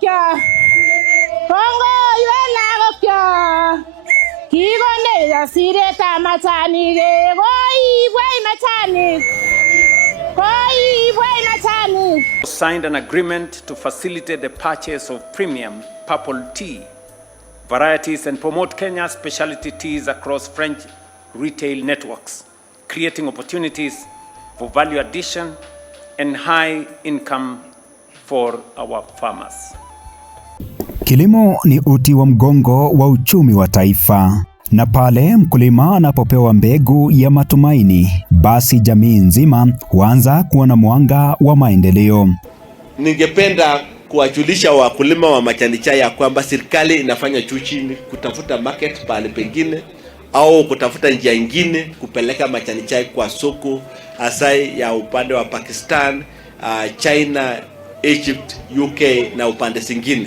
Kongo iwena gokyo kigone yasire tamatani signed an agreement to facilitate the purchase of premium purple tea varieties and promote Kenya's specialty teas across French retail networks, creating opportunities for value addition and high income for our farmers. Kilimo ni uti wa mgongo wa uchumi wa taifa, na pale mkulima anapopewa mbegu ya matumaini, basi jamii nzima huanza kuona mwanga wa maendeleo. Ningependa kuwajulisha wakulima wa majani chai ya kwamba serikali inafanya juu chini kutafuta market pale pengine au kutafuta njia nyingine kupeleka majani chai kwa soko hasa ya upande wa Pakistan, China, Egypt, UK na upande zingine.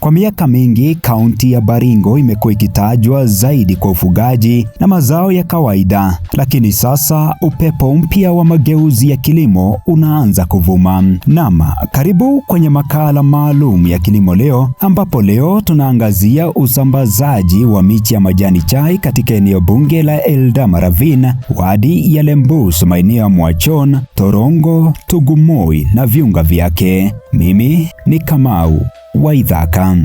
Kwa miaka mingi kaunti ya Baringo imekuwa ikitajwa zaidi kwa ufugaji na mazao ya kawaida, lakini sasa upepo mpya wa mageuzi ya kilimo unaanza kuvuma. Naam, karibu kwenye makala maalum ya Kilimo Leo, ambapo leo tunaangazia usambazaji wa miche ya majani chai katika eneo bunge la Eldama Ravine, wadi ya Lembus, maeneo ya Mwachon, Torongo, Tugumoi na viunga vyake. Mimi ni Kamau Waithaka.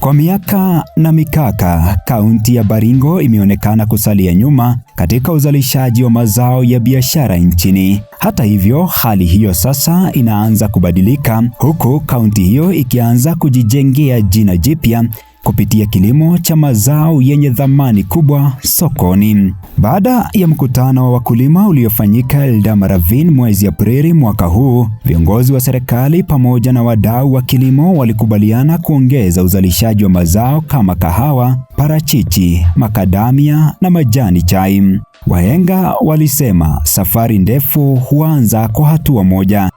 Kwa miaka na mikaka, kaunti ya Baringo imeonekana kusalia nyuma katika uzalishaji wa mazao ya biashara nchini. Hata hivyo, hali hiyo sasa inaanza kubadilika, huku kaunti hiyo ikianza kujijengea jina jipya kupitia kilimo cha mazao yenye dhamani kubwa sokoni. Baada ya mkutano wa wakulima uliofanyika Eldama Ravine mwezi Aprili mwaka huu, viongozi wa serikali pamoja na wadau wa kilimo walikubaliana kuongeza uzalishaji wa mazao kama kahawa, parachichi, makadamia na majani chai. Wahenga walisema safari ndefu huanza kwa hatua moja.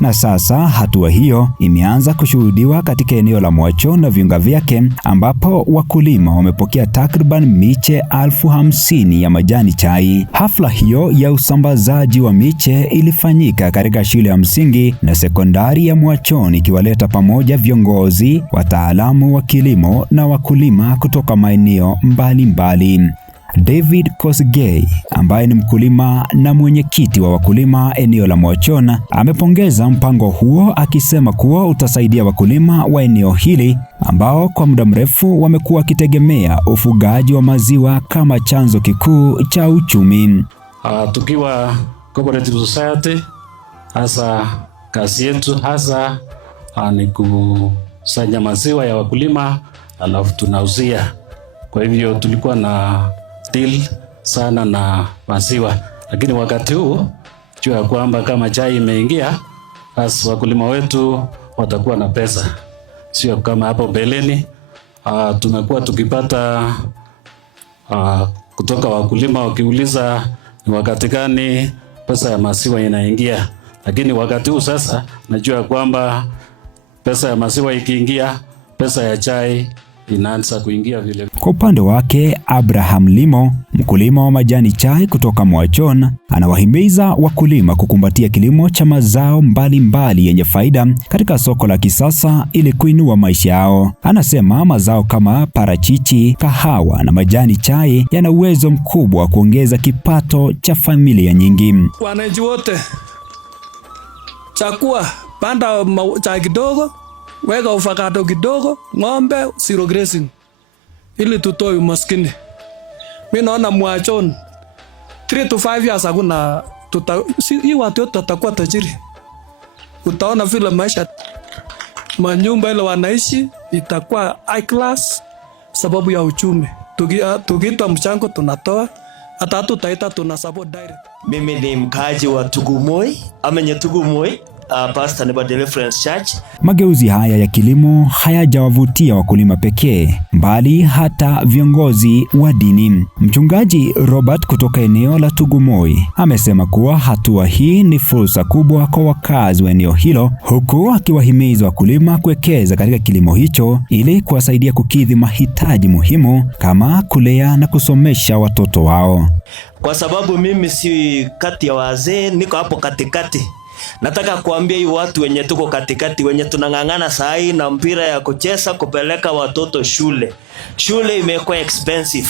Na sasa hatua hiyo imeanza kushuhudiwa katika eneo la Mwachon na viunga vyake, ambapo wakulima wamepokea takriban miche 50,000 ya majani chai. Hafla hiyo ya usambazaji wa miche ilifanyika katika shule ya msingi na sekondari ya Mwachon, ikiwaleta pamoja viongozi, wataalamu wa kilimo na wakulima kutoka maeneo mbalimbali. David Kosgei, ambaye ni mkulima na mwenyekiti wa wakulima eneo la Mwachon, amepongeza mpango huo akisema kuwa utasaidia wakulima wa eneo hili ambao kwa muda mrefu wamekuwa wakitegemea ufugaji wa maziwa kama chanzo kikuu cha uchumi. Tukiwa cooperative society, hasa kazi yetu hasa ni kusanya maziwa ya wakulima alafu tunauzia. Kwa hivyo tulikuwa na deal sana na maziwa, lakini wakati huu jua kwamba kama chai imeingia, basi wakulima wetu watakuwa na pesa, sio kama hapo beleni. Tumekuwa tukipata kutoka wakulima wakiuliza ni wakati gani pesa ya maziwa inaingia, lakini wakati huu sasa najua kwamba pesa ya maziwa ikiingia, pesa ya chai inaanza kuingia vile. Kwa upande wake, Abraham Limo, mkulima wa majani chai kutoka Mwachon, anawahimiza wakulima kukumbatia kilimo cha mazao mbalimbali yenye faida katika soko la kisasa ili kuinua maisha yao. Anasema mazao kama parachichi, kahawa na majani chai yana uwezo mkubwa wa kuongeza kipato cha familia nyingi. Wananchi wote, chakua panda chai kidogo, weka avocado kidogo, ng'ombe, zero grazing, ili tutoe umaskini. Mimi naona Mwachon 3 to 5 years hakuna hii watu wote watakuwa tajiri. Utaona vile maisha manyumba ile wanaishi itakuwa high class sababu ya uchumi. Tukitoa mchango tunatoa, hata tutaita tuna support direct. Mimi ni mkaji wa Tugumoi, amenye Tugumoi, Pastor Neba Deliverance Church. Mageuzi haya ya kilimo hayajawavutia wakulima pekee, bali hata viongozi wa dini. Mchungaji Robert kutoka eneo la Tugumoi amesema kuwa hatua hii ni fursa kubwa kwa wakazi wa eneo hilo, huku akiwahimiza wakulima kuwekeza katika kilimo hicho ili kuwasaidia kukidhi mahitaji muhimu kama kulea na kusomesha watoto wao. kwa sababu mimi si kati ya wazee, niko hapo katikati. Nataka kuambia hii watu wenye tuko katikati, wenye tunang'ang'ana saa hii na mpira ya kucheza kupeleka watoto shule. Shule imekuwa expensive.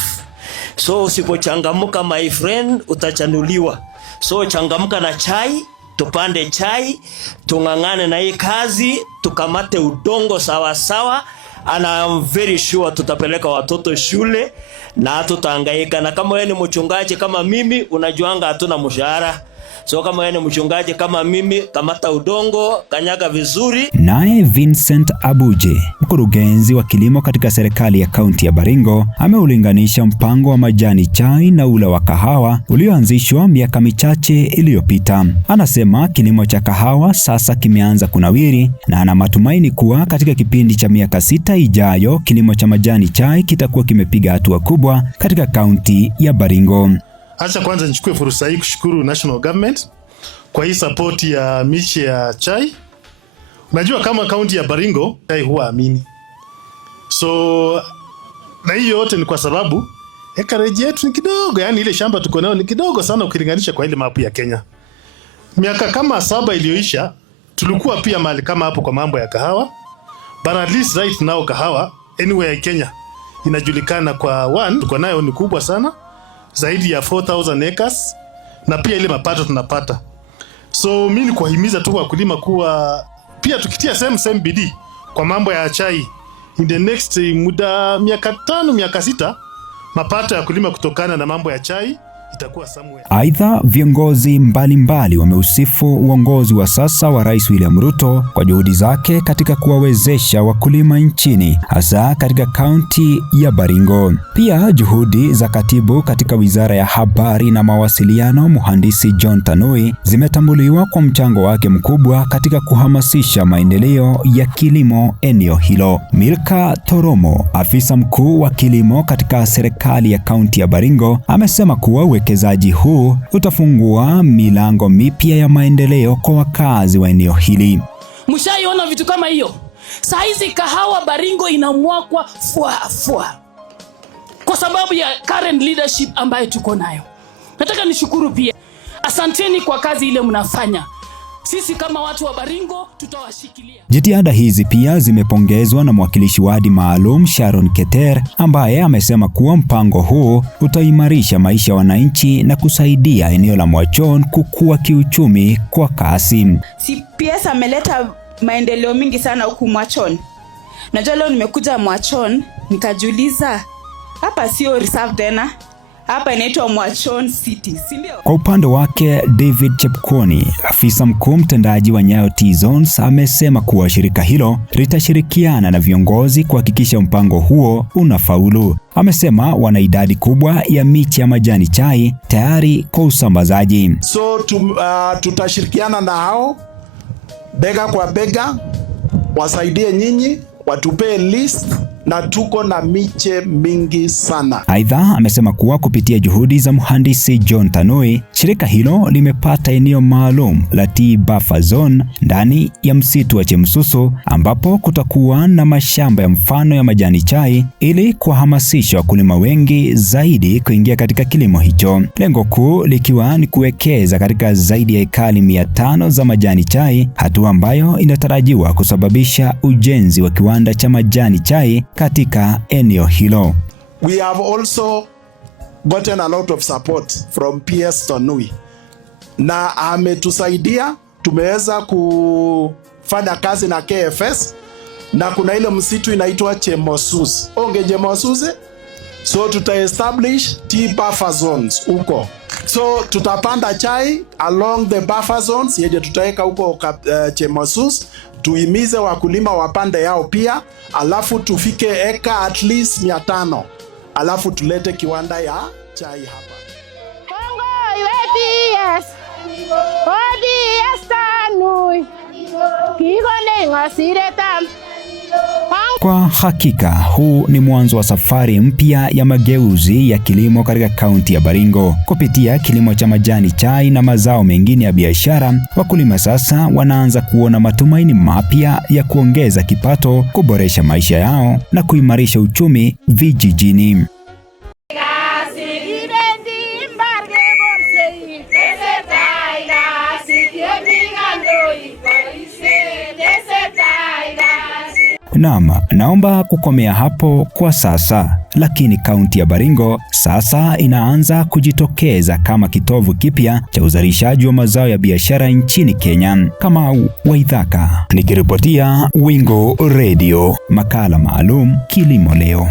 So usipochangamuka my friend utachanuliwa. So changamuka na chai, tupande chai, tung'ang'ane na hii kazi, tukamate udongo sawa sawa. And I'm very sure tutapeleka watoto shule na tutahangaika. Na kama wewe ni mchungaji kama mimi, unajuanga hatuna mshahara. So kama wewe ni mchungaji kama mimi, kamata udongo, kanyaga vizuri. Naye Vincent Abuje, mkurugenzi wa kilimo katika serikali ya kaunti ya Baringo, ameulinganisha mpango wa majani chai na ule wa kahawa ulioanzishwa miaka michache iliyopita. Anasema kilimo cha kahawa sasa kimeanza kunawiri na ana matumaini kuwa katika kipindi cha miaka 6 ijayo kilimo cha majani chai kitakuwa kimepiga hatua kubwa katika kaunti ya Baringo. Acha kwanza nichukue fursa hii kushukuru National Government kwa hii support ya miche ya chai. Unajua kama kaunti ya Baringo chai huwa amini. So na hiyo yote ni kwa sababu acreage yetu ni kidogo, yani ile shamba tuko nayo ni kidogo sana ukilinganisha kwa ile mapu ya Kenya. Miaka kama 7 iliyoisha tulikuwa pia mahali kama hapo kwa mambo ya kahawa. But at least right now kahawa anywhere Kenya inajulikana kwa one tuko nayo ni kubwa sana. Zaidi ya 4,000 acres na pia ile mapato tunapata. So mimi kuhimiza tu wakulima kuwa pia tukitia same bidii kwa mambo ya chai in the next muda miaka 5 miaka 6 mapato ya kulima kutokana na mambo ya chai itakuwa somewhere. Aidha, viongozi mbalimbali wameusifu uongozi wa sasa wa Rais William Ruto kwa juhudi zake katika kuwawezesha wakulima nchini, hasa katika kaunti ya Baringo. Pia juhudi za katibu katika Wizara ya Habari na Mawasiliano, Mhandisi John Tanui, zimetambuliwa kwa mchango wake mkubwa katika kuhamasisha maendeleo ya kilimo eneo hilo. Milka Toromo, afisa mkuu wa kilimo katika serikali ya kaunti ya Baringo, amesema kuwa uwekezaji huu utafungua milango mipya ya maendeleo kwa wakazi wa eneo hili. Mshaiona vitu kama hiyo? Saizi kahawa Baringo inamwakwa fua kwa sababu ya current leadership ambayo tuko nayo. Nataka nishukuru pia. Asanteni kwa kazi ile mnafanya. Sisi kama watu wa Baringo tutawashikilia. Jitihada hizi pia zimepongezwa na mwakilishi wadi maalum Sharon Keter, ambaye amesema kuwa mpango huu utaimarisha maisha ya wananchi na kusaidia eneo la Mwachon kukua kiuchumi kwa kasi. CPS ameleta maendeleo mingi sana huku Mwachon. Najua leo nimekuja Mwachon nikajiuliza hapa sio reserve tena. Hapa inaitwa Mwachon City, si ndio? Kwa upande wake David Chepkoni, afisa mkuu mtendaji wa Nyayo T-Zones, amesema kuwa shirika hilo litashirikiana na viongozi kuhakikisha mpango huo unafaulu. Amesema wana idadi kubwa ya miche ya majani chai tayari kwa usambazaji. So tutashirikiana na hao bega kwa bega, wasaidie nyinyi, watupe list na tuko na miche mingi sana. Aidha, amesema kuwa kupitia juhudi za Mhandisi John Tanui, shirika hilo limepata eneo maalum la Tea Buffer Zone ndani ya msitu wa Chemsusu, ambapo kutakuwa na mashamba ya mfano ya majani chai ili kuhamasisha wakulima wengi zaidi kuingia katika kilimo hicho. Lengo kuu likiwa ni kuwekeza katika zaidi ya ekari 500 za majani chai, hatua ambayo inatarajiwa kusababisha ujenzi wa kiwanda cha majani chai katika eneo hilo. We have also gotten a lot of support from PS Tanui. Na ametusaidia, tumeweza kufanya kazi na KFS na kuna ile msitu inaitwa Chemosus. Onge Chemosus. So tutaestablish tea buffer zones huko. So tutapanda chai along the buffer zones yenye tutaweka huko Chemosus. Tuimize wakulima wapande yao pia, alafu tufike eka at least 500, alafu tulete kiwanda ya chai hapa. Kongo iweties, odies Tanui, kigone ngasiretam. Kwa hakika huu ni mwanzo wa safari mpya ya mageuzi ya kilimo katika kaunti ya Baringo. Kupitia kilimo cha majani chai na mazao mengine ya biashara, wakulima sasa wanaanza kuona matumaini mapya ya kuongeza kipato, kuboresha maisha yao na kuimarisha uchumi vijijini. Naam, naomba kukomea hapo kwa sasa, lakini kaunti ya Baringo sasa inaanza kujitokeza kama kitovu kipya cha uzalishaji wa mazao ya biashara nchini Kenya. Kamau Waithaka nikiripotia Wingo Radio, makala maalum Kilimo Leo.